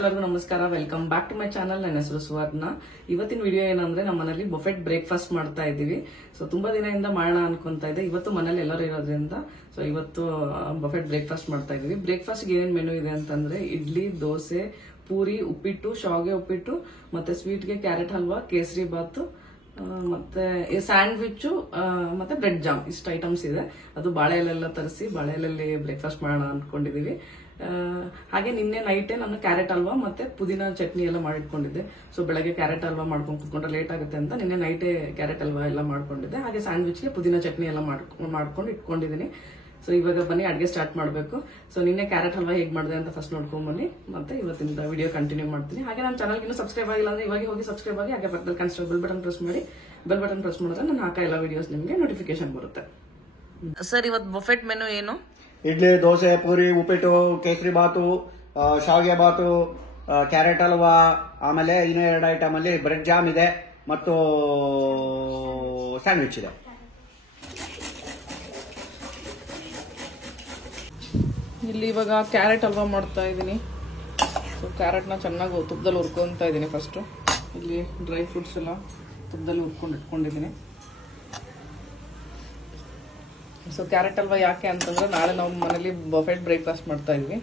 ಎಲ್ಲರಿಗೂ ನಮಸ್ಕಾರ. Welcome back to my channel. ನನ್ನ ಹೆಸರು ಸುವರ್ಣ. ಇವತ್ತಿನ ವಿಡಿಯೋ ಏನಂದ್ರೆ ನಮ್ಮ ಮನೇಲಿ ಬಫೆಟ್ ಬ್ರೇಕ್ಫಾಸ್ಟ್ ಮಾಡ್ತಾ ಇದೀವಿ. ಸೊ ತುಂಬಾ ದಿನದಿಂದ ಮಾಡೋಣ ಅನ್ಕೊಂತಾ ಇದ್ದೆ. ಇವತ್ತು ಮನೇಲಿ ಎಲ್ಲರೂ ಇರೋದ್ರಿಂದ ಸೊ ಇವತ್ತು ಬಫೆಟ್ ಬ್ರೇಕ್ಫಾಸ್ಟ್ ಮಾಡ್ತಾ ಇದೀವಿ. ಬ್ರೇಕ್ಫಾಸ್ಟ್ ಏನೇನ್ ಮೆನು ಇದೆ ಅಂತಂದ್ರೆ ಇಡ್ಲಿ, ದೋಸೆ, ಪೂರಿ, ಉಪ್ಪಿಟ್ಟು, ಶಾವಿಗೆ ಉಪ್ಪಿಟ್ಟು, ಮತ್ತೆ ಸ್ವೀಟ್ಗೆ ಕ್ಯಾರೆಟ್ ಹಲ್ವಾ, ಕೇಸರಿ ಬಾತು, ಮತ್ತೆ ಸ್ಯಾಂಡ್ವಿಚ್ ಮತ್ತೆ ಬ್ರೆಡ್ ಜಾಮ್. ಇಷ್ಟು ಐಟಮ್ಸ್ ಇದೆ. ಅದು ಬಾಳೆ ಎಲೆಲ್ಲ ತರಿಸಿ ಬಾಳೆ ಎಲೆಯಲ್ಲಿ ಬ್ರೇಕ್ಫಾಸ್ಟ್ ಮಾಡೋಣ ಅನ್ಕೊಂಡಿದೀವಿ. ಹಾಗೆ ನಿನ್ನೆ ನೈಟೇ ನಾನು ಕ್ಯಾರೆಟ್ ಹಲ್ವಾ ಮತ್ತೆ ಪುದೀನ ಚಟ್ನಿ ಎಲ್ಲ ಮಾಡಿಟ್ಕೊಂಡಿದ್ದೆ. ಸೊ ಬೆಳಗ್ಗೆ ಕ್ಯಾರೆಟ್ ಹಲ್ವಾ ಮಾಡ್ಕೊಂಡು ಕುತ್ಕೊಂಡ್ರೆ ಲೇಟ್ ಆಗುತ್ತೆ ಅಂತ ನಿನ್ನೆ ನೈಟೇ ಕ್ಯಾರೆಟ್ ಹಲ್ವಾ ಎಲ್ಲ ಮಾಡ್ಕೊಂಡಿದ್ದೆ. ಹಾಗೆ ಸ್ಯಾಂಡ್ವಿಚ್ಗೆ ಪುದೀನ ಚಟ್ನಿ ಎಲ್ಲ ಮಾಡ್ಕೊಂಡು ಇಟ್ಕೊಂಡಿದ್ದೀನಿ. ಸೊ ಇವಾಗ ಬನ್ನಿ ಅಡುಗೆ ಸ್ಟಾರ್ಟ್ ಮಾಡಬೇಕು. ಸೊ ನಿನ್ನೆ ಕ್ಯಾರೆಟ್ ಹಲ್ವಾ ಹೇಗೆ ಮಾಡಿದೆ ಅಂತ ಫಸ್ಟ್ ನೋಡ್ಕೊಂಡ್ ಬನ್ನಿ, ಮತ್ತೆ ಇವತ್ತಿನ ವಿಡಿಯೋ ಕಂಟಿನ್ಯೂ ಮಾಡ್ತೀನಿ. ಹಾಗೆ ನಮ್ಮ ಚಾನಲ್ಗೆ ಇನ್ನೂ ಸಬ್ಸ್ಕ್ರೈಬ್ ಆಗಿಲ್ಲ ಅಂದ್ರೆ ಇವಾಗ ಹೋಗಿ ಸಬ್ಸ್ಕ್ರೈಬ್ ಆಗಿ, ಹಾಗೆ ಪಕ್ಕದಲ್ಲಿ ಕಾಣಿಸ್ತಾ ಬೆಲ್ ಬಟನ್ ಪ್ರೆಸ್ ಮಾಡಿ. ಬೆಲ್ ಬಟನ್ ಪ್ರೆಸ್ ಮಾಡಿದ್ರೆ ನಾನು ಹಾಕೋ ಎಲ್ಲ ವಿಡಿಯೋಸ್ ನಿಮಗೆ ನೋಟಿಫಿಕೇಶನ್ ಬರುತ್ತೆ. ಸರ್, ಇವತ್ತು ಬಫೆಟ್ ಮೆನು ಏನು? ಇಡ್ಲಿ, ದೋಸೆ, ಪೂರಿ, ಉಪ್ಪಿಟ್ಟು, ಕೇಸರಿ ಬಾತು, ಶಾವಿಗೆ ಬಾತು, ಕ್ಯಾರೆಟ್ ಹಲ್ವಾ, ಆಮೇಲೆ ಇನ್ನೂ 2 ಐಟಮ್ ಅಲ್ಲಿ ಬ್ರೆಡ್ ಜಾಮ್ ಇದೆ ಮತ್ತು ಸ್ಯಾಂಡ್ವಿಚ್ ಇದೆ. ಇಲ್ಲಿ ಇವಾಗ ಕ್ಯಾರೆಟ್ ಹಲ್ವಾ ಮಾಡ್ತಾ ಇದ್ದೀನಿ. ಸೊ ಕ್ಯಾರೆಟ್ನ ಚೆನ್ನಾಗಿ ತುಪ್ಪದಲ್ಲಿ ಹುರ್ಕೊತಾ ಇದ್ದೀನಿ. ಫಸ್ಟು ಇಲ್ಲಿ ಡ್ರೈ ಫ್ರೂಟ್ಸ್ ಎಲ್ಲ ತುಪ್ಪದಲ್ಲಿ ಹುರ್ಕೊಂಡು ಇಟ್ಕೊಂಡಿದ್ದೀನಿ. ಸೊ ಕ್ಯಾರೆಟ್ ಹಲ್ವಾ ಯಾಕೆ ಅಂತಂದ್ರೆ ನಾಳೆ ನಾವು ಮನೇಲಿ ಬಫೆಟ್ ಬ್ರೇಕ್ಫಾಸ್ಟ್ ಮಾಡ್ತಾ ಇದ್ವಿ.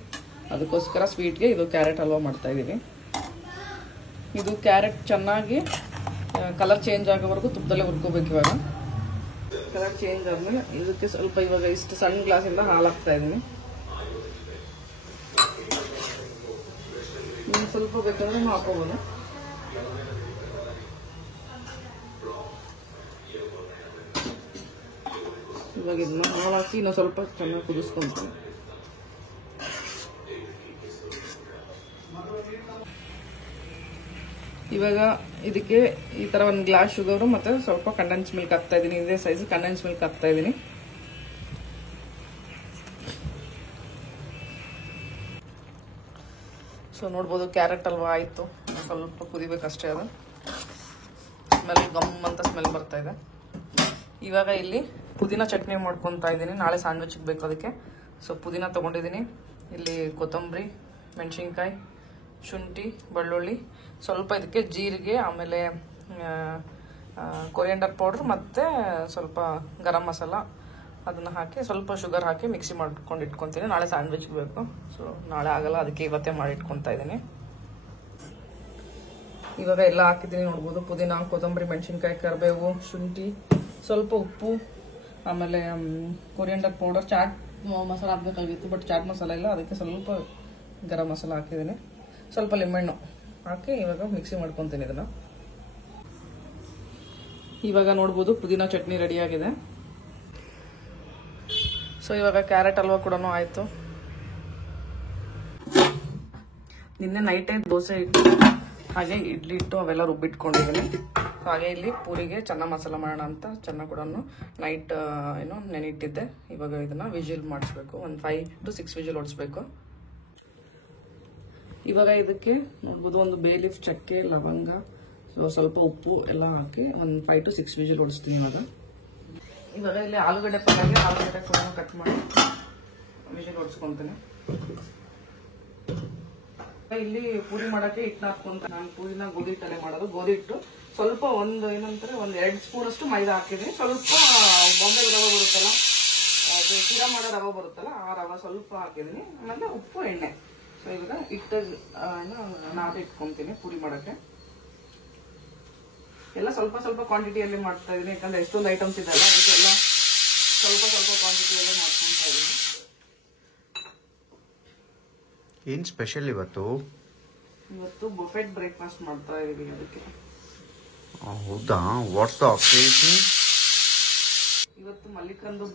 ಅದಕ್ಕೋಸ್ಕರ ಸ್ವೀಟ್ಗೆ ಇದು ಕ್ಯಾರೆಟ್ ಹಲ್ವಾ ಮಾಡ್ತಾ ಇದೀವಿ. ಇದು ಕ್ಯಾರೆಟ್ ಚೆನ್ನಾಗಿ ಕಲರ್ ಚೇಂಜ್ ಆಗೋವರೆಗೂ ತುಪ್ಪದಲ್ಲೇ ಹುರ್ಕೋಬೇಕು. ಇವಾಗ ಕಲರ್ ಚೇಂಜ್ ಆದ್ಮೇಲೆ ಇದಕ್ಕೆ ಸ್ವಲ್ಪ ಇವಾಗ ಇಷ್ಟು ಸಣ್ಣ ಗ್ಲಾಸಿಂದ ಹಾಲು ಹಾಕ್ತಾ ಇದ್ದೀನಿ. ಸ್ವಲ್ಪ ಬೇಕಂದ್ರೆ ಹಾಕೋಬಹುದು. ಇವಾಗ ಇದನ್ನ ಹಾಲು ಹಾಕಿ ಇನ್ನೂ ಸ್ವಲ್ಪ ಚೆನ್ನಾಗಿ ಕುದಿಸ್ಕೊಂತೀನಿ. ಇವಾಗ ಇದಕ್ಕೆ ಈ ತರ ಒಂದು ಗ್ಲಾಸ್ ಶುಗರ್ ಮತ್ತೆ ಸ್ವಲ್ಪ ಕಂಡೆನ್ಸ್ ಮಿಲ್ಕ್ ಹಾಕ್ತಾ ಇದೀನಿ. ಇದೇ ಸೈಜ್ ಕಂಡೆನ್ಸ್ ಮಿಲ್ಕ್ ಹಾಕ್ತಾ ಇದೀನಿ. ಸೊ ನೋಡ್ಬೋದು ಕ್ಯಾರೆಟ್ ಹಲ್ವಾ ಆಯ್ತು. ಸ್ವಲ್ಪ ಕುದಿಬೇಕಷ್ಟೇ. ಅದು ಸ್ಮೆಲ್ ಗಮ್ ಅಂತ ಸ್ಮೆಲ್ ಬರ್ತಾ ಇದೆ. ಇವಾಗ ಇಲ್ಲಿ ಪುದೀನ ಚಟ್ನಿ ಮಾಡ್ಕೊತಾ ಇದ್ದೀನಿ. ನಾಳೆ ಸ್ಯಾಂಡ್ವಿಚ್ಗೆ ಬೇಕು ಅದಕ್ಕೆ. ಸೊ ಪುದೀನ ತೊಗೊಂಡಿದ್ದೀನಿ. ಇಲ್ಲಿ ಕೊತ್ತಂಬರಿ, ಮೆಣಸಿನ್ಕಾಯಿ, ಶುಂಠಿ, ಬೆಳ್ಳುಳ್ಳಿ, ಸ್ವಲ್ಪ ಇದಕ್ಕೆ ಜೀರಿಗೆ, ಆಮೇಲೆ ಕೊರಿಯಂಡರ್ ಪೌಡ್ರ್ ಮತ್ತು ಸ್ವಲ್ಪ ಗರಂ ಮಸಾಲ ಅದನ್ನು ಹಾಕಿ ಸ್ವಲ್ಪ ಶುಗರ್ ಹಾಕಿ ಮಿಕ್ಸಿ ಮಾಡ್ಕೊಂಡು ಇಟ್ಕೊತೀನಿ. ನಾಳೆ ಸ್ಯಾಂಡ್ವಿಚ್ಗೆ ಬೇಕು. ಸೊ ನಾಳೆ ಆಗಲ್ಲ, ಅದಕ್ಕೆ ಇವತ್ತೇ ಮಾಡಿ ಇಟ್ಕೊತಾ ಇದ್ದೀನಿ. ಇವಾಗ ಎಲ್ಲ ಹಾಕಿದ್ದೀನಿ ನೋಡ್ಬೋದು. ಪುದೀನ, ಕೊತ್ತಂಬರಿ, ಮೆಣಸಿನ್ಕಾಯಿ, ಕರಿಬೇವು, ಶುಂಠಿ, ಸ್ವಲ್ಪ ಉಪ್ಪು, ಆಮೇಲೆ ಕೊರಿಯಂಡರ್ ಪೌಡರ್, ಚಾಟ್ ಮಸಾಲ ಹಾಕಬೇಕಾಗಿತ್ತು ಬಟ್ ಚಾಟ್ ಮಸಾಲ ಇಲ್ಲ, ಅದಕ್ಕೆ ಸ್ವಲ್ಪ ಗರಂ ಮಸಾಲ ಹಾಕಿದ್ದೀನಿ. ಸ್ವಲ್ಪ ಲೆಮಣ್ಣು ಹಾಕಿ ಇವಾಗ ಮಿಕ್ಸಿ ಮಾಡ್ಕೊತೀನಿ ಇದನ್ನು. ಇವಾಗ ನೋಡ್ಬೋದು ಪುದೀನ ಚಟ್ನಿ ರೆಡಿಯಾಗಿದೆ. ಸೊ ಇವಾಗ ಕ್ಯಾರೆಟ್ ಹಲ್ವಾ ಕೂಡ ಆಯಿತು. ನಿನ್ನೆ ನೈಟೇ ದೋಸೆ ಇಟ್ಟು ಹಾಗೆ ಇಡ್ಲಿ ಇಟ್ಟು ಅವೆಲ್ಲ ರುಬ್ಬಿಟ್ಕೊಂಡಿದ್ದೀನಿ. ಹಾಗೆ ಇಲ್ಲಿ ಪೂರಿಗೆ ಚೆನ್ನ ಮಸಾಲ ಮಾಡೋಣ ಅಂತ ಚೆನ್ನ ಕೂಡ ನೈಟ್ ನೆನಿಟ್ಟಿದ್ದೆ. ಇವಾಗ ಇದನ್ನ ವಿಜಿಲ್ ಮಾಡಿಸ್ಬೇಕು. ಒಂದು 5 to 6 ವಿಜಿಲ್ ಓಡಿಸ್ಬೇಕು. ಇವಾಗ ಇದಕ್ಕೆ ನೋಡ್ಬೋದು ಒಂದು ಬೇ ಲೀಫ್, ಚಕ್ಕೆ, ಲವಂಗ, ಸ್ವಲ್ಪ ಉಪ್ಪು ಎಲ್ಲ ಹಾಕಿ ಒಂದು 5 to 6 ವಿಜಿಲ್ ಓಡಿಸ್ತೀನಿ. ಇವಾಗ ಇಲ್ಲಿ ಆಲೂಗಡ್ಡೆ ಪಲ್ಯಗೆ ಆಲೂಗಡ್ಡೆ ಕೂಡ ಕಟ್ ಮಾಡಿ ವಿಜಿಲ್ ಓಡಿಸ್ಕೊಂತೀನಿ. ಇಲ್ಲಿ ಪೂರಿ ಮಾಡೋಕ್ಕೆ ಹಿಟ್ಟನ್ನ ಹಾಕೊಂತ ನಾನು ಪೂರಿನ ಗೋಧಿ ಹಿಟ್ಟಲ್ಲೇ ಮಾಡೋದು. ಗೋಧಿ ಹಿಟ್ಟು ಸ್ವಲ್ಪ ಒಂದು 2 ಸ್ಪೂನ್ ಅಷ್ಟು ಮೈದಾ ಹಾಕಿದ್ದೀನಿ. ಸ್ವಲ್ಪ ಬಾಂಬೆ ರವೆ ಬರುತ್ತಲ್ಲ, ಅದು ತೀರಾ ಮಾಡೋ ರವೆ ಬರುತ್ತಲ್ಲ, ಆ ರವೆ ಸ್ವಲ್ಪ ಹಾಕಿದ್ದೀನಿ. ಆಮೇಲೆ ಉಪ್ಪು, ಎಣ್ಣೆ. ಸೊ ಇವಾಗ ಹಿಟ್ಟು ನಾದಿ ಇಟ್ಕೊಂತೀನಿ ಪೂರಿ ಮಾಡೋಕ್ಕೆ. ಎಲ್ಲ ಸ್ವಲ್ಪ ಸ್ವಲ್ಪ ಕ್ವಾಂಟಿಟಿಯಲ್ಲಿ ಮಾಡ್ತಾ ಇದ್ದೀನಿ, ಯಾಕಂದ್ರೆ ಎಷ್ಟೊಂದು ಐಟಮ್ಸ್ ಇದೆಲ್ಲ, ಅದಕ್ಕೆಲ್ಲ ಸ್ವಲ್ಪ ಸ್ವಲ್ಪ ಕ್ವಾಂಟಿಟಿಯಲ್ಲಿ ಮಾಡ್ಕೊಂತ ಇದ್ದೀನಿ. ಏನ್ ಸ್ಪೆಷಲ್ ಇವತ್ತು? ಬಫೆಟ್ ಬ್ರೇಕ್ಫಾಸ್ಟ್ ಮಾಡ್ತಾ ಇದೀವಿ ಅದಕ್ಕೆ. ಹೌದಾ? What's the occasion? ಇವತ್ತು ಮಲ್ಲಿಕಂದು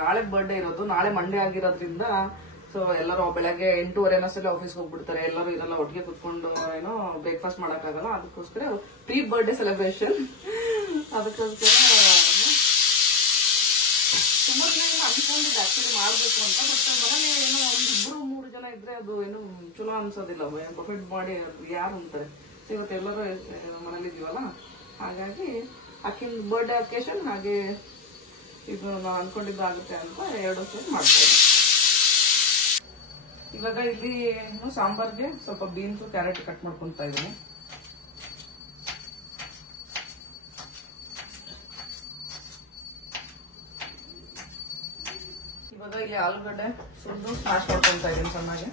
ನಾಳೆ ಬರ್ಡೇ ಇರೋದು. ನಾಳೆ ಮಂಡೇ ಆಗಿರೋದ್ರಿಂದ ಸೊ ಎಲ್ಲರೂ ಬೆಳಗ್ಗೆ 8:30 ಆಫೀಸ್ಗೆ ಹೋಗ್ಬಿಡ್ತಾರೆ. ಎಲ್ಲರೂ ಇದೆಲ್ಲ ಒಟ್ಟಿಗೆ ಕುತ್ಕೊಂಡು ಬ್ರೇಕ್ಫಾಸ್ಟ್ ಮಾಡಕ್ಕಾಗಲ್ಲ. ಅದಕ್ಕೋಸ್ಕರ ಪ್ರೀ ಬರ್ಡೇ ಸೆಲೆಬ್ರೇಷನ್. ಅದಕ್ಕೋಸ್ಕರ ತುಂಬಾ ದಿನ ಅನ್ಕೊಂಡಿದ್ದೆ ಆಕ್ಚುಲಿ ಮಾಡ್ಬೇಕು ಅಂತ. ಬಟ್ ಮನೇಲಿ 1-2-3 ಜನ ಇದ್ರೆ ಅದು ಚಲೋ ಅನ್ಸೋದಿಲ್ಲ. ಬಫೆಟ್ ಮಾಡಿ ಯಾರು ಅಂತಾರೆ. ಸೊ ಇವತ್ತು ಎಲ್ಲರೂ ಮನೇಲಿ ಇದೀವಲ್ಲ, ಹಾಗಾಗಿ ಆಕಿನ ಬರ್ಡೇ ಅಕೇಶನ್, ಹಾಗೆ ಇದು ನಾವು ಅನ್ಕೊಂಡಿದ್ದು ಆಗುತ್ತೆ ಅಂತ 2 ವರ್ಷ ಮಾಡ್ತೇವೆ. ಇವಾಗ ಇಲ್ಲಿ ಸಾಂಬಾರ್ಗೆ ಸ್ವಲ್ಪ ಬೀನ್ಸ್ ಕ್ಯಾರೆಟ್ ಕಟ್ ಮಾಡ್ಕೊಂತ ಇದ್ದೀನಿ. ಇವಾಗ ಇಲ್ಲಿ ಆಲೂಗಡ್ಡೆ ಸುಟ್ಟು ಸ್ಮ್ಯಾಶ್ ಮಾಡ್ಕೊಂತ ಇದ್ದೀನಿ ಚೆನ್ನಾಗಿ.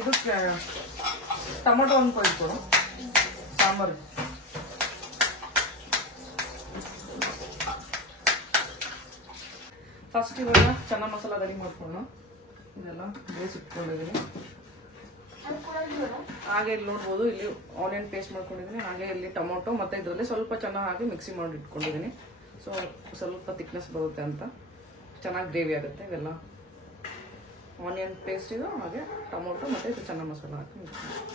ಇದಕ್ಕೆ ಟೊಮೊಟೊ ಒಂದು ಕೊಯ್ಕೊಡು ಸಾಂಬಾರು. ಫಸ್ಟ್ ಇವಾಗ ಚೆನ್ನಾಗಿ ಮಸಾಲ ರೆಡಿ ಮಾಡ್ಕೊಂಡು ಇದೆಲ್ಲ ಬೇಯಿಸಿಟ್ಕೊಂಡಿದ್ದೀನಿ. ಹಾಗೆ ಇಲ್ಲಿ ನೋಡ್ಬೋದು, ಇಲ್ಲಿ ಆನಿಯನ್ ಪೇಸ್ಟ್ ಮಾಡ್ಕೊಂಡಿದ್ದೀನಿ. ಹಾಗೆ ಇಲ್ಲಿ ಟೊಮೊಟೊ ಮತ್ತೆ ಇದರಲ್ಲಿ ಸ್ವಲ್ಪ ಚೆನ್ನಾಗಿ ಮಿಕ್ಸಿ ಮಾಡಿ ಇಟ್ಕೊಂಡಿದ್ದೀನಿ. ಸೊ ಸ್ವಲ್ಪ ಥಿಕ್ನೆಸ್ ಬರುತ್ತೆ ಅಂತ, ಚೆನ್ನಾಗಿ ಗ್ರೇವಿ ಆಗುತ್ತೆ. ಇವೆಲ್ಲ ಆನಿಯನ್ ಪೇಸ್ಟ್ ಇದು, ಹಾಗೆ ಟೊಮೊಟೊ ಮತ್ತೆ ಇದು ಚೆನ್ನಾಗಿ ಮಸಾಲ ಹಾಕಿ ಮಿಕ್ಸ್ ಮಾಡಿ.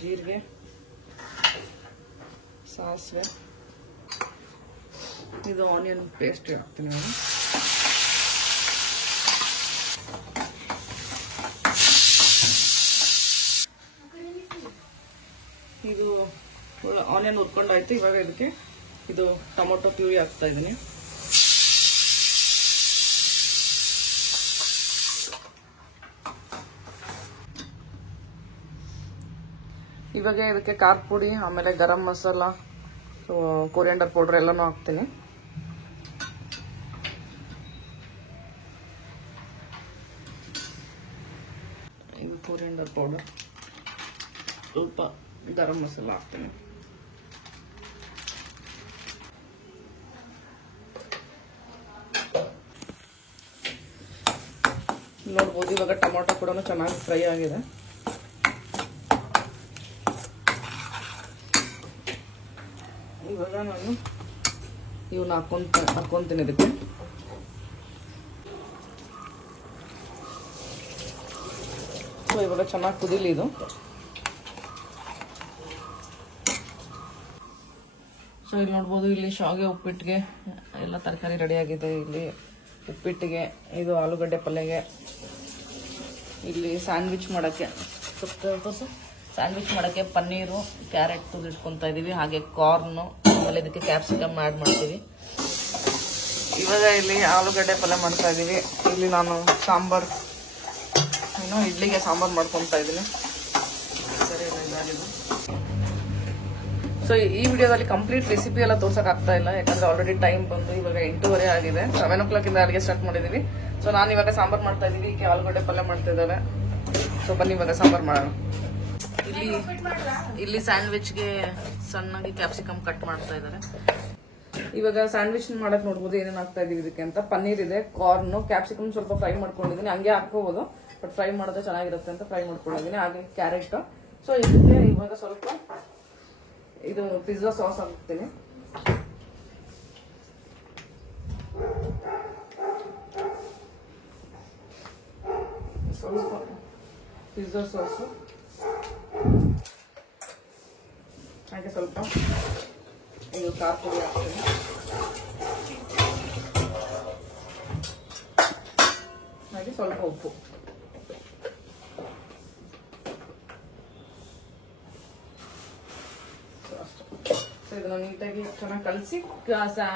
ಜೀರಿಗೆ, ಸಾಸಿವೆ, ಇದು ಆನಿಯನ್ ಪೇಸ್ಟ್ ಹಾಕ್ತೀನಿ. ಇದು ಆನಿಯನ್ ಹುರ್ಕೊಂಡಾಯ್ತು. ಇವಾಗ ಇದಕ್ಕೆ ಇದು ಟೊಮೊಟೊ ಪ್ಯೂರಿ ಹಾಕ್ತಾ ಇದ್ದೀನಿ. ಇವಾಗ ಇದಕ್ಕೆ ಖಾರದ ಪುಡಿ, ಆಮೇಲೆ ಗರಂ ಮಸಾಲ, ಕೊರಿಯಾಂಡರ್ ಪೌಡರ್ ಎಲ್ಲಾನು ಹಾಕ್ತೀನಿ. ಇದು ಕೊರಿಯಾಂಡರ್ ಪೌಡರ್, ಸ್ವಲ್ಪ ಗರಂ ಮಸಾಲ ಹಾಕ್ತೀನಿ. ನೋಡ್ಬೋದು ಇವಾಗ ಟೊಮೊಟೊ ಕೂಡ ಚೆನ್ನಾಗಿ ಫ್ರೈ ಆಗಿದೆ. ಇವಾಗ ನಾನು ಇವನ್ನ ಹಾಕೊಂತೀನಿ ಇದಕ್ಕೆ. ಸೊ ಇವಾಗ ಚೆನ್ನಾಗಿ ಕುದಿಲಿ ಇದು. ಸೊ ಇಲ್ಲಿ ನೋಡ್ಬೋದು, ಇಲ್ಲಿ ಶಾವಿಗೆ ಉಪ್ಪಿಟ್ಟಿಗೆ ಎಲ್ಲ ತರಕಾರಿ ರೆಡಿ ಆಗಿದೆ. ಇಲ್ಲಿ ಉಪ್ಪಿಟ್ಟಿಗೆ, ಇದು ಆಲೂಗಡ್ಡೆ ಪಲ್ಯಗೆ, ಇಲ್ಲಿ ಸ್ಯಾಂಡ್ವಿಚ್ ಮಾಡೋಕ್ಕೆ ಸ್ಯಾಂಡ್ವಿಚ್ ಮಾಡೋಕ್ಕೆ ಪನ್ನೀರು, ಕ್ಯಾರೆಟ್ ತೆಗೆದಿಟ್ಕೊತಾ ಇದ್ದೀವಿ. ಹಾಗೆ ಕಾರ್ನು, ಆಮೇಲೆ ಇದಕ್ಕೆ ಕ್ಯಾಪ್ಸಿಕಮ್ ಆ್ಯಡ್ ಮಾಡ್ತೀವಿ. ಇವಾಗ ಇಲ್ಲಿ ಆಲೂಗಡ್ಡೆ ಪಲ್ಯ ಮಾಡ್ತಾ ಇದ್ದೀವಿ. ಇಲ್ಲಿ ನಾನು ಸಾಂಬಾರು, ಇಡ್ಲಿಗೆ ಸಾಂಬಾರು ಮಾಡ್ಕೊತಾ ಇದ್ದೀನಿ. ಸರಿ, ಇದಾಗಿದೆ. ಸೊ ಈ ವಿಡಿಯೋದಲ್ಲಿ ಕಂಪ್ಲೀಟ್ ರೆಸಿಪಿ ಎಲ್ಲ ತೋರ್ಸಕ್ ಆಗ್ತಾ ಇಲ್ಲ, ಯಾಕಂದ್ರೆ ಆಲ್ರೆಡಿ ಟೈಮ್ ಬಂದು ಇವಾಗ 8:30 ಆಗಿದೆ. 7 o'clock ಇಂದ ಅಡುಗೆ ಸ್ಟಾರ್ಟ್ ಮಾಡಿದೀವಿ. ಸೊ ನಾನು ಇವಾಗ ಸಾಂಬಾರು ಮಾಡ್ತಾ ಇದ್ದೀವಿ, ಈಗ ಆಲೂಗಡ್ಡೆ ಪಲ್ಯ ಮಾಡ್ತಾ ಇದ್ದಾರೆ. ಸೊ ಬನ್ನಿ ಇವಾಗ ಸಾಂಬಾರು ಮಾಡೋಣ. ಇಲ್ಲಿ ಸ್ಯಾಂಡ್ವಿಚ್ಗೆ ಸಣ್ಣಗೆ ಕ್ಯಾಪ್ಸಿಕಮ್ ಕಟ್ ಮಾಡ್ತಾ ಇದ್ದಾರೆ. ಇವಾಗ ಸ್ಯಾಂಡ್ವಿಚ್ ಮಾಡಕ್ ನೋಡ್ಬೋದು ಏನೇನು ಹಾಕ್ತಾ ಇದೀವಿ ಇದಕ್ಕೆ ಅಂತ. ಪನ್ನೀರ್ ಇದೆ, ಕಾರ್ನು, ಕ್ಯಾಪ್ಸಿಕಮ್ ಸ್ವಲ್ಪ ಫ್ರೈ ಮಾಡ್ಕೊಂಡಿದ್ದೀನಿ. ಹಂಗೆ ಹಾಕೋಬಹುದು, ಬಟ್ ಫ್ರೈ ಮಾಡಿದ್ರೆ ಚೆನ್ನಾಗಿರುತ್ತೆ ಅಂತ ಫ್ರೈ ಮಾಡ್ಕೊಂಡಿದ್ದೀನಿ. ಹಾಗೆ ಕ್ಯಾರೆಟ್. ಸೊ ಇದಕ್ಕೆ ಇವಾಗ ಸ್ವಲ್ಪ ಇದು ಪಿಜ್ಜಾ ಸಾಸ್ ಹಾಕ್ತೀನಿ. ಸ್ವಲ್ಪ ಪಿಜ್ಜಾ ಸಾಸು, ಹಾಗೆ ಸ್ವಲ್ಪ ಇದು ಖಾರ ಪುಡಿ ಹಾಕ್ತೀನಿ. ಹಾಗೆ ಸ್ವಲ್ಪ ಉಪ್ಪು. ಇದನ್ನ ನೀಟಾಗಿ ಚೆನ್ನಾಗಿ ಕಲಸಿ,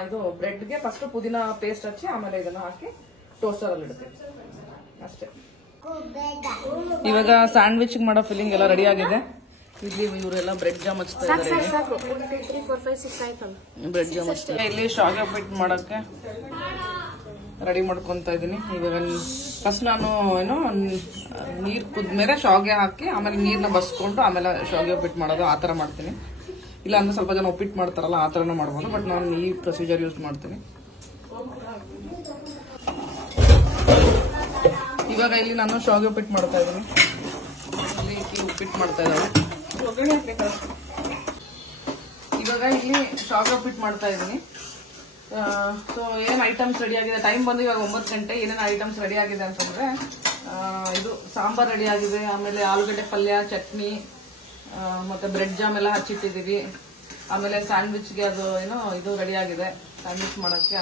ಇದು ಬ್ರೆಡ್ಗೆ ಫಸ್ಟ್ ಪುದೀನ ಪೇಸ್ಟ್ ಹಚ್ಚಿ ಆಮೇಲೆ ಇದನ್ನ ಹಾಕಿ ಟೋಸ್ಟರ್ ಅಲ್ಲಿ ಇಡ್ತೀವಿ ಅಷ್ಟೇ. ಇವಾಗ ಸ್ಯಾಂಡ್ವಿಚ್ ಮಾಡೋ ಫಿಲ್ಲಿಂಗ್ ಎಲ್ಲ ರೆಡಿ ಆಗಿದೆ. ಇಲ್ಲಿ ಇವರೆಲ್ಲ ಬ್ರೆಡ್ ಜಾಮ್ ಹಚ್ತಾ ಇದ್ದಾರೆ. ಬ್ರೆಡ್ ಜಾಮ್ ಹಚ್ತಾರೆ. ಇಲ್ಲಿ ಶಾವಿಗೆ ಉಪ್ಪಿಟ್ಟು ಮಾಡಕ್ಕೆ ರೆಡಿ ಮಾಡ್ಕೊಂತ ಇದ್ದೀನಿ. ಇವಾಗ ಫಸ್ಟ್ ನಾನು ನೀರ್ ಕುದ್ಮೇಲೆ ಶಾವಿಗೆ ಹಾಕಿ ಆಮೇಲೆ ನೀರ್ನ ಬಸ್ಕೊಂಡು ಆಮೇಲೆ ಶಾವಿಗೆ ಉಪ್ಪಿಟ್ಟು ಮಾಡೋದು, ಆ ತರ ಮಾಡ್ತೀನಿ. ಇಲ್ಲ ಅಂದ್ರೆ ಸ್ವಲ್ಪ ಜನ ಉಪ್ಪಿಟ್ಟು ಮಾಡ್ತಾರಲ್ಲ, ಆ ತರನೂ ಮಾಡ್ಬೋದು, ಬಟ್ ನಾನು ಈ ಪ್ರೊಸೀಜರ್ ಯೂಸ್ ಮಾಡ್ತೀನಿ. ಇವಾಗ ಇಲ್ಲಿ ನಾನು ಶಾವಿಗೆ ಉಪ್ಪಿಟ್ಟು ಮಾಡ್ತಾ ಇದ್ದೀನಿ. ಇಲ್ಲಿ ಉಪ್ಪಿಟ್ಟು ಮಾಡ್ತಾ ಇದ್ದಾವೆ. ಇವಾಗ ಇಲ್ಲಿ ಶಾವಿಗೆ ಉಪ್ಪಿಟ್ಟು ಮಾಡ್ತಾ ಇದ್ದೀನಿ. ಸೊ ಏನ್ ಐಟಮ್ಸ್ ರೆಡಿ ಆಗಿದೆ, ಟೈಮ್ ಬಂದು ಇವಾಗ 9 ಗಂಟೆ. ಏನೇನು ಐಟಮ್ಸ್ ರೆಡಿ ಆಗಿದೆ ಅಂತಂದ್ರೆ, ಇದು ಸಾಂಬಾರ್ ರೆಡಿ ಆಗಿದೆ, ಆಮೇಲೆ ಆಲೂಗಡ್ಡೆ ಪಲ್ಯ, ಚಟ್ನಿ, ಮತ್ತೆ ಬ್ರೆಡ್ ಜಾಮ್ ಎಲ್ಲ ಹಚ್ಚಿಟ್ಟಿದೀವಿ. ಆಮೇಲೆ ಸ್ಯಾಂಡ್ವಿಚ್ಗೆ ಅದು ಏನೋ ಇದು ರೆಡಿ ಆಗಿದೆ, ಸ್ಯಾಂಡ್ವಿಚ್ ಮಾಡೋಕ್ಕೆ.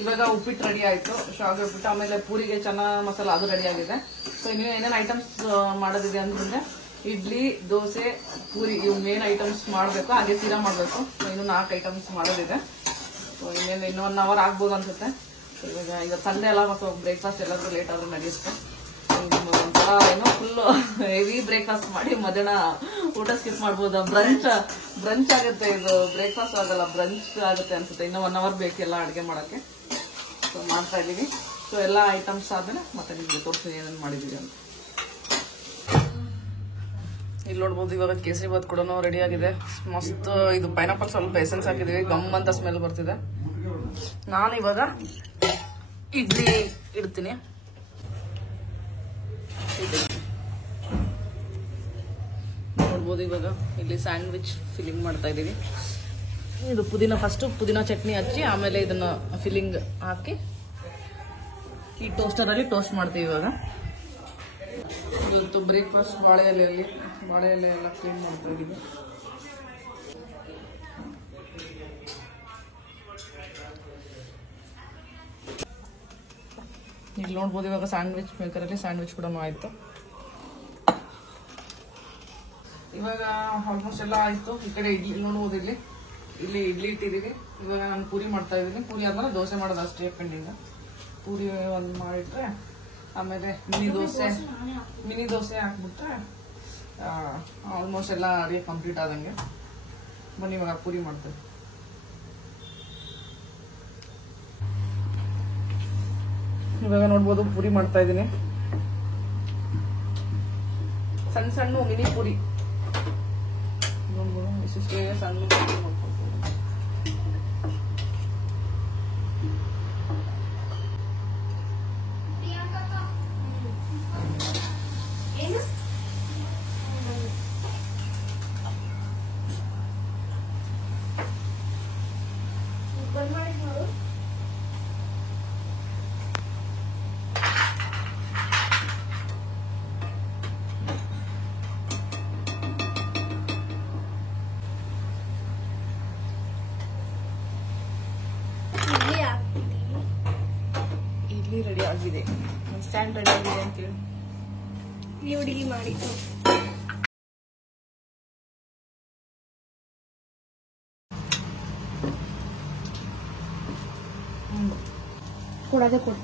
ಇವಾಗ ಉಪ್ಪಿಟ್ಟು ರೆಡಿ ಆಯ್ತು, ಶಾವಿಗೆ ಉಪ್ಪಿಟ್ಟು. ಆಮೇಲೆ ಪೂರಿಗೆ ಚೆನ್ನ ಮಸಾಲ ಅದು ರೆಡಿ ಆಗಿದೆ. ಸೊ ಇನ್ನು ಏನೇನು ಐಟಮ್ಸ್ ಮಾಡೋದಿದೆ ಅಂತಂದ್ರೆ ಇಡ್ಲಿ, ದೋಸೆ, ಪೂರಿ ಇವು ಮೇನ್ ಐಟಮ್ಸ್ ಮಾಡಬೇಕು. ಹಾಗೆ ಸೀರಾ ಮಾಡಬೇಕು. ಇನ್ನು 4 ಐಟಮ್ಸ್ ಮಾಡೋದಿದೆ. ಸೊ ಇನ್ನೇನು 1 ಅವರ್ ಆಗ್ಬೋದು ಅನ್ಸುತ್ತೆ. ಈಗ ಸಂಡೇ ಎಲ್ಲ ಮತ್ತು ಬ್ರೇಕ್ಫಾಸ್ಟ್ ಎಲ್ಲಾದ್ರೂ ಲೇಟ್ ಆದ್ರೂ ನಡೆಯುತ್ತೆ. ಒಂಥರ ಏನೋ ಫುಲ್ ಹೆವಿ ಬ್ರೇಕ್ಫಾಸ್ಟ್ ಮಾಡಿ ಮಧ್ಯಾಹ್ನ ಊಟ ಸ್ಕಿಪ್ ಮಾಡ್ಬೋದು. ಬ್ರಂಚ್ ಆಗುತ್ತೆ, ಇದು ಬ್ರೇಕ್ಫಾಸ್ಟ್ ಆಗಲ್ಲ, ಬ್ರಂಚ್ ಆಗುತ್ತೆ ಅನ್ಸುತ್ತೆ. ಇನ್ನು 1 ಅವರ್ ಬೇಕೆಲ್ಲ ಅಡುಗೆ ಮಾಡೋಕ್ಕೆ. ಸೊ ಮಾಡ್ತಾ ಇದೀವಿ. ಸೊ ಎಲ್ಲ ಐಟಮ್ಸ್ ಆದ್ಮೇಲೆ ಮತ್ತೆ ನಿಮ್ಗೆ ತೋರಿಸ್ತೀನಿ ಏನೇನು ಮಾಡಿದೀವಿ ಅಂತ. ಇಲ್ಲಿ ನೋಡ್ಬೋದು ಇವಾಗ ಕೇಸರಿ ಬಾತ್ ಕೂಡ ರೆಡಿ ಆಗಿದೆ. ಮಸ್ತ್ ಇದು ಪೈನಾಪಲ್ ಸ್ವಲ್ಪ ಎಸೆನ್ಸ್ ಹಾಕಿದೀವಿ, ಗಮ್ ಅಂತ ಸ್ಮೆಲ್ ಬರ್ತಿದೆ. ನಾನು ಇವಾಗ ಇಡ್ಲಿ ಇಡ್ತೀನಿ. ನೋಡ್ಬೋದು ಇವಾಗ ಇಲ್ಲಿ ಸ್ಯಾಂಡ್ವಿಚ್ ಫಿಲ್ಲಿಂಗ್ ಮಾಡ್ತಾ ಇದೀವಿ. ಇದು ಫಸ್ಟ್ ಪುದೀನ ಚಟ್ನಿ ಹಚ್ಚಿ ಆಮೇಲೆ ಇದನ್ನ ಫಿಲ್ಲಿಂಗ್ ಹಾಕಿ ಈ ಟೋಸ್ಟರ್ ಅಲ್ಲಿ ಟೋಸ್ಟ್ ಮಾಡ್ತೀವಿ. ಇವಾಗ ಇವತ್ತು ಬ್ರೇಕ್ಫಾಸ್ಟ್ ಬಾಳೆ ಎಲೆ ಎಲ್ಲ ಕ್ಲೀನ್ ಮಾಡ್ತಾ ಇದೀವಿ. ಇಲ್ಲಿ ನೋಡ್ಬೋದು ಇವಾಗ ಸ್ಯಾಂಡ್ವಿಚ್ ಮೇಕರಲ್ಲಿ ಸ್ಯಾಂಡ್ವಿಚ್ ಕೂಡ ಆಯ್ತು. ಇವಾಗ ಆಲ್ಮೋಸ್ಟ್ ಎಲ್ಲ ಆಯ್ತು. ಈ ಕಡೆ ಇಡ್ಲಿ ನೋಡ್ಬೋದು, ಇಲ್ಲಿ ಇಡ್ಲಿ ಇಟ್ಟಿದೀವಿ. ಇವಾಗ ನಾನು ಪೂರಿ ಮಾಡ್ತಾ ಇದ್ದೀನಿ. ಪೂರಿ ಆದ್ಮೇಲೆ ದೋಸೆ ಮಾಡೋದು ಅಷ್ಟೇ ಪೆಂಡಿಂಗ್. ಪೂರಿ ಒಂದು ಮಾಡಿಟ್ರೆ ಆಮೇಲೆ ಮಿನಿ ದೋಸೆ ಹಾಕ್ಬಿಟ್ರೆ ಆಲ್ಮೋಸ್ಟ್ ಎಲ್ಲ ಅಡುಗೆ ಕಂಪ್ಲೀಟ್ ಆದಂಗೆ. ಬನ್ನಿ ಇವಾಗ ಪೂರಿ ಮಾಡ್ತೇವೆ. ಇವಾಗ ನೋಡ್ಬೋದು ಪೂರಿ ಮಾಡ್ತಾ ಇದ್ದೀನಿ. ಸಣ್ಣ ಮಿನಿ ಪೂರಿ ನೋಡ್ಬೋದು. ಇಷ್ಟೇ ಸಣ್ಣ ಪೂರಿ ಮಾಡ್ಕೊಳ್ಬೋದು. ಇಡ್ಲಿ ರೆಡಿ ಆಗಿದೆ, ಸ್ಟ್ಯಾಂಡ್ ರೆಡಿ ಆಗಿದೆ ಅಂತೇಳಿ ಈ ಹುಡುಗಿ ಮಾಡಿದ್ದು. ಕೊಡೋದೇ ಕೊಡಿ,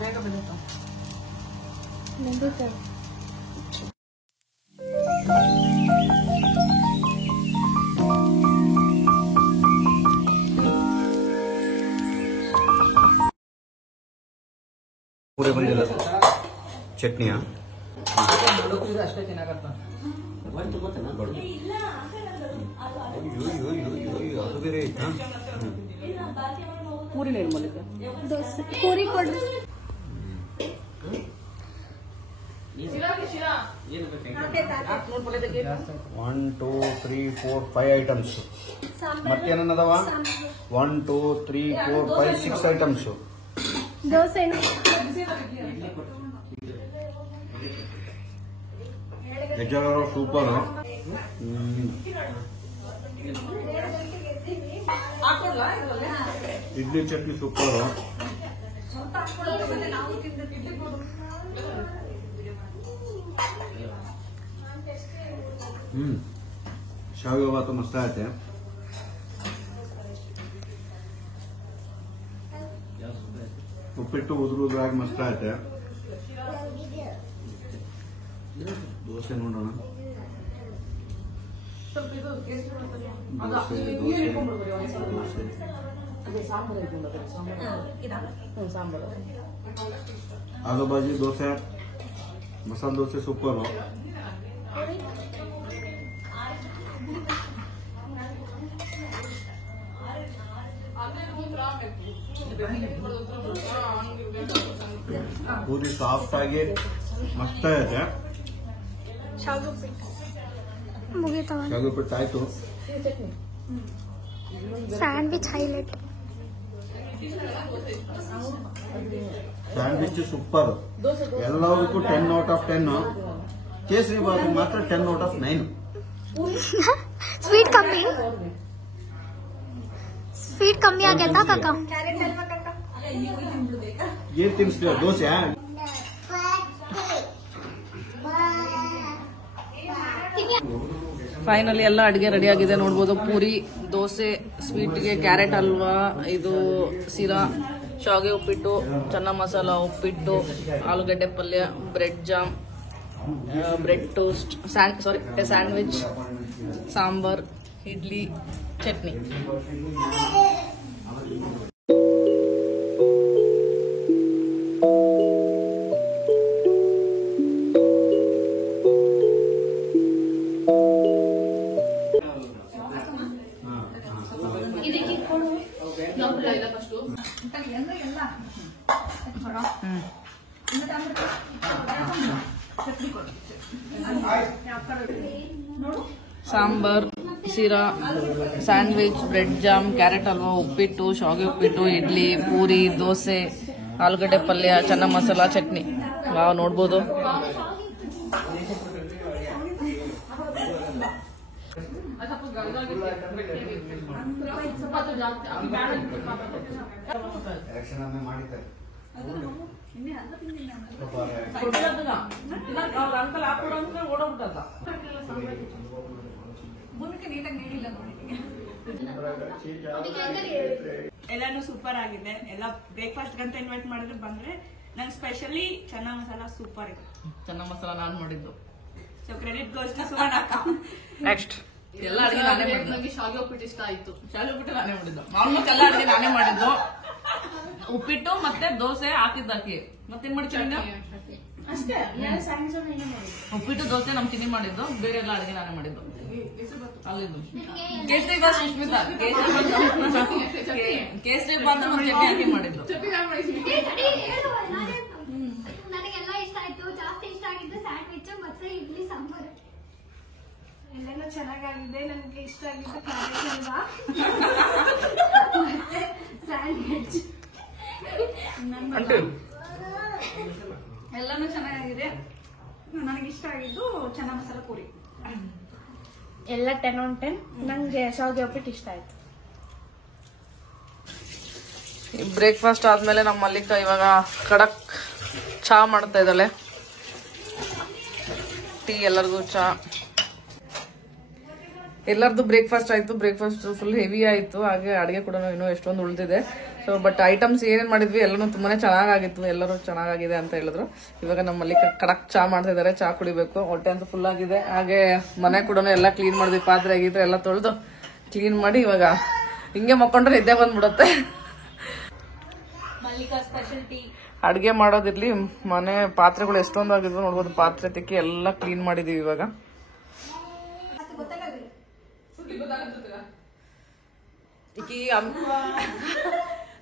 ಬೇಗ ಬಂದಿತ್ತು. ಪೂರಿ ಬಂದಿಲ್ಲ ಚಟ್ನಿಯ ಅಷ್ಟೇ ಚೆನ್ನಾಗತ್ತ. ಅದು ಬೇರೆ ಐತಾ? ಪೂರಿನ ಏನು ಮಾಡಿದ್ದೆ? ಪೂರಿ ಕೊಡ್ರಿ. 1 2 3 4 5 ಐಟಮ್ಸ್. ಮತ್ತೇನದವ? 1 2 3 4 5 6 items. Dosa super. Idli chutney super. ಶಾವಿಗೆ ಬಾತು ಮಸ್ತ್ ಆಯ್ತೆ. ಉಪ್ಪಿಟ್ಟು ಉದುರಾಗಿ ಮಸ್ತ್ ಆಯ್ತೆ. ದೋಸೆ ನೋಡೋಣ. ಆಲೂ ಭಾಜಿ, ದೋಸೆ, ಮಸಾಲೆ ದೋಸೆ ಸೂಪರ್. ಪೂರಿ ಸಾಫ್ಟ್ ಆಗಿ ಮಸ್ತ್ ಐತೆ. ಶಾವಿಗೆ ಉಪ್ಪಿಟ್ಟು ಆಯ್ತು. Sandwich highlight. Sandwich super. ಎಲ್ಲದಕ್ಕೂ 10 ಔಟ್ ಆಫ್ 10. ಕೇಸರಿ ಬಾತ್ ಮಾತ್ರ 10 out of 9. ಸ್ವೀಟ್ ಕಮ್ಮಿ ಆಗೈತಾ ಕಾಕ? ಏನ್ ತಿನ್ಸ್ತೀವ? ದೋಸೆ. ಫೈನಲಿ ಎಲ್ಲ ಅಡುಗೆ ರೆಡಿ ಆಗಿದೆ ನೋಡ್ಬೋದು. ಪೂರಿ, ದೋಸೆ, ಸ್ವೀಟ್ಗೆ ಕ್ಯಾರೆಟ್ ಹಲ್ವಾ, ಇದು ಸಿರಾ, ಶಾವಿಗೆ ಉಪ್ಪಿಟ್ಟು, ಚನ್ನ ಮಸಾಲ ಉಪ್ಪಿಟ್ಟು, ಆಲೂಗಡ್ಡೆ ಪಲ್ಯ, bread jam, bread toast, sandwich, sambar, idli, chutney. Sambar, ಸಿರಾ, sandwich, bread jam, carrot halwa, ಉಪ್ಪಿಟ್ಟು, ಶಾವಿಗೆ ಉಪ್ಪಿಟ್ಟು, ಇಡ್ಲಿ, ಪೂರಿ, ದೋಸೆ, ಆಲೂಗಡ್ಡೆ ಪಲ್ಯ, ಚನ್ನ ಮಸಾಲ, ಚಟ್ನಿ. ವಾವ್, ನೋಡ್ಬೋದು. ಎಲ್ಲಾನು ಸೂಪರ್ ಆಗಿದೆ. ಎಲ್ಲ ಬ್ರೇಕ್ಫಾಸ್ಟ್ ಅಂತ ಇನ್ವೈಟ್ ಮಾಡಿದ್ರೆ ಬಂದ್ರೆ ನಂಗೆ ಸ್ಪೆಷಲಿ ಚನ್ನ ಮಸಾಲ ಸೂಪರ್ ಇದೆ. ಚನ್ನ ಮಸಾಲ ನಾನು ಮಾಡಿದ್ದು. ಸೊ ಕ್ರೆಡಿಟ್ ಗೋಸ್ ಟು ಸುವರ್ಣ ಅಕ್ಕ. ನೆಕ್ಸ್ಟ್ ಎಲ್ಲ ಅಡಿಗೆ ನಾನೇ ಮಾಡಿದ್ದು. ನನಗೆ ಶಾವಿಗೆ ಉಪ್ಪಿಟ್ಟು ಇಷ್ಟ ಆಯ್ತು. ಶಾವಿಗೆ ಉಪ್ಪಿಟ್ಟು ನಾನೇ ಮಾಡಿದ್ದು. ಆಲ್ಮೋಸ್ಟ್ ಎಲ್ಲ ಅಡಿಗೆ ನಾನೇ ಮಾಡಿದ್ದು. ಉಪ್ಪಿಟ್ಟು ಮತ್ತೆ ದೋಸೆ ಹಾಕಿದ್ದಾಕಿ. ಮತ್ತೇನ್ ಮಾಡ್ತೀನಿ ಅಷ್ಟೇ. ಉಪ್ಪಿಟ್ಟು, ದೋಸೆ ನಮ್ ಚಿನ್ನಿ ಮಾಡಿದ್ದು. ಬೇರೆ ಎಲ್ಲ ಅಡಿಗೆ ನಾನೇ ಮಾಡಿದ್ದು. ಅಲ್ಲಿದ್ದು ಕೇಸರಿ ಬಾತ್ ಸುಷ್ಮಿತಾ, ಕೇಸರಿ ಬಾತ್ ಚಟ್ನಿ ಹಾಕಿ ಮಾಡಿದ್ದು. ನನಗೆಲ್ಲ ಇಷ್ಟ ಆಯ್ತು. ಜಾಸ್ತಿ ಇಷ್ಟ ಆಗಿದ್ದು ಸ್ಯಾಂಡ್ವಿಚ್ ಮತ್ತೆ ಇಡ್ಲಿ ಸಾಂಬಾರ್. ಎಲ್ಲನೂ ಚೆನ್ನಾಗಾಗಿದೆ. ನನಗೆ ಇಷ್ಟ ಆಗಿದ್ದು ಕ್ಯಾರೆಟ್ ಹಲ್ವಾ ಮತ್ತೆ ಸ್ಯಾಂಡ್ವಿಚ್. ಎಲ್ಲಾನು ಚೆನ್ನಾಗಿದೆ. ನನಗೆ ಇಷ್ಟ ಆಗಿದ್ದು ಚನ್ನ ಮಸಾಲ ಪೂರಿ. ಎಲ್ಲ 10 on 10. ನಂಗೆ ಶಾವಿಗೆ ಉಪ್ಪಿಟ್ಟು ಇಷ್ಟ ಆಯ್ತು. ಬ್ರೇಕ್ಫಾಸ್ಟ್ ಆದ್ಮೇಲೆ ನಮ್ಮ ಮಲ್ಲಿಕ ಇವಾಗ ಕಡಕ್ ಚಾ ಮಾಡ್ತಾ ಇದ್ದಾಳೆ. ಟೀ, ಎಲ್ಲರಿಗೂ ಚಾ. ಎಲ್ಲರದು ಬ್ರೇಕ್ಫಾಸ್ಟ್ ಆಯ್ತು. ಬ್ರೇಕ್ಫಾಸ್ಟ್ ಫುಲ್ ಹೆವಿ ಆಯ್ತು. ಹಾಗೆ ಅಡುಗೆ ಕೂಡ ಇನ್ನೂ ಎಷ್ಟೊಂದು ಉಳಿದಿದೆ. ಸೊ ಬಟ್ ಐಟಮ್ಸ್ ಏನೇನ್ ಮಾಡಿದ್ವಿ ಎಲ್ಲನೂ ತುಂಬಾನೇ ಚೆನ್ನಾಗಿತ್ತು. ಎಲ್ಲರೂ ಚೆನ್ನಾಗಿದೆ ಅಂತ ಹೇಳಿದ್ರು. ಇವಾಗ ನಮ್ಮ ಮಲ್ಲಿಕ ಕಡಕ್ ಚಾ ಮಾಡ್ತಾ ಇದಾರೆ. ಚಾ ಕುಡಿಬೇಕು. ಹೊಟ್ಟೆ ಅಂತ ಫುಲ್ ಆಗಿದೆ. ಹಾಗೆ ಮನೆ ಕೂಡ ಎಲ್ಲ ಕ್ಲೀನ್ ಮಾಡಿದ್ವಿ. ಪಾತ್ರೆ ಆಗಿದ್ರೆ ಎಲ್ಲ ತೊಳೆದು ಕ್ಲೀನ್ ಮಾಡಿ ಇವಾಗ ಹಿಂಗೆ ಮಕ್ಕೊಂಡ್ರೆ ನಿದ್ದೆ ಬಂದ್ಬಿಡುತ್ತೆ. ಅಡ್ಗೆ ಮಾಡೋದಿರ್ಲಿ, ಮನೆ ಪಾತ್ರೆಗಳು ಎಷ್ಟೊಂದು ಆಗಿದ್ವು ನೋಡ್ಬೋದು. ಪಾತ್ರೆ ತಿಕ್ಕಿ ಎಲ್ಲ ಕ್ಲೀನ್ ಮಾಡಿದೀವಿ ಇವಾಗ.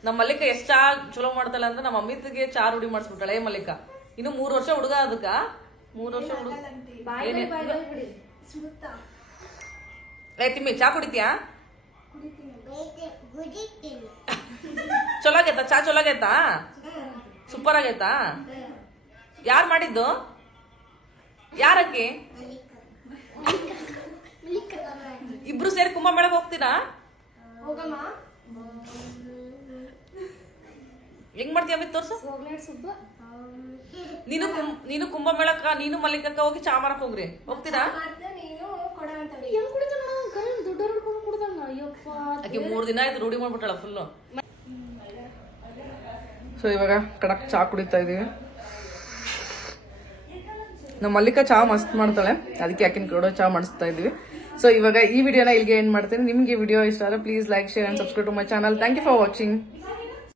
ನಮ್ಮ ಮಲ್ಲಿಕ ಎಷ್ಟ್ ಚಾ ಚಲೋ ಮಾಡ್ತಾಳೆ ಅಂದ್ರೆ ನಮ್ಮ ಅಮಿತ್ಗೆ ಚಾ ರೂಢಿ ಮಾಡಿಸ್ಬಿಟ್ಟಾಳೆ. ಮಲ್ಲಿಕ ಇನ್ನು 3 ವರ್ಷ ಹುಡುಗ. ಅದಕ್ಕ 3 ವರ್ಷ ಹುಡುಗ. ತಿಮ್ಮಿ ಚಾ ಕುಡಿತೀಯಾ? ಚಲೋ ಆಗೈತಾ ಚಾ? ಚಲೋ ಆಗೈತಾ? ಸೂಪರ್ ಆಗೈತಾ? ಯಾರು ಮಾಡಿದ್ದು? ಯಾರಕ್ಕೆ? ಇಬ್ರು ಸೇರಿ ಕುಂಭಮೇಳಕ್ಕೆ ಹೋಗ್ತೀರಾ? ಹೆಂಗ್ ಮಾಡ್ತೀಯ ಅಮಿತ್? ತೋರ್ಸು. ನೀನು ಕುಂಭಮೇಳಕ್ಕ, ನೀನು ಮಲ್ಲಿಕಕ್ಕ ಹೋಗಿ ಚಾ ಮಾರಕ್ ಹೋಗ್ರಿ. ಹೋಗ್ತೀರಾ? ಆಕೆ 3 ದಿನ ಆಯ್ತು ರೂಢಿ ಮಾಡ್ಬಿಟ್ಟಾಳ ಫುಲ್ಲು. ಸೊ ಇವಾಗ ಕಡಕ್ ಚಾ ಕುಡಿತಾ ಇದೀವಿ. ನಮ್ಮ ಮಲ್ಲಿಕ ಚಾ ಮಸ್ತ್ ಮಾಡ್ತಾಳೆ. ಅದಕ್ಕೆ ಆಕಿನ ಕೂಡ ಚಾ ಮಾಡಿಸ್ತಾ ಇದೀವಿ. ಸೊ ಇವಾಗ ಈ ವಿಡಿಯೋನ ಇಲ್ಲಿಗೆ ಎಂಡ್ ಮಾಡ್ತೀನಿ. ನಿಮ್ಗೆ ವಿಡಿಯೋ ಇಷ್ಟ ಆದ್ರೆ please like, share and subscribe to my channel. Thank you for watching.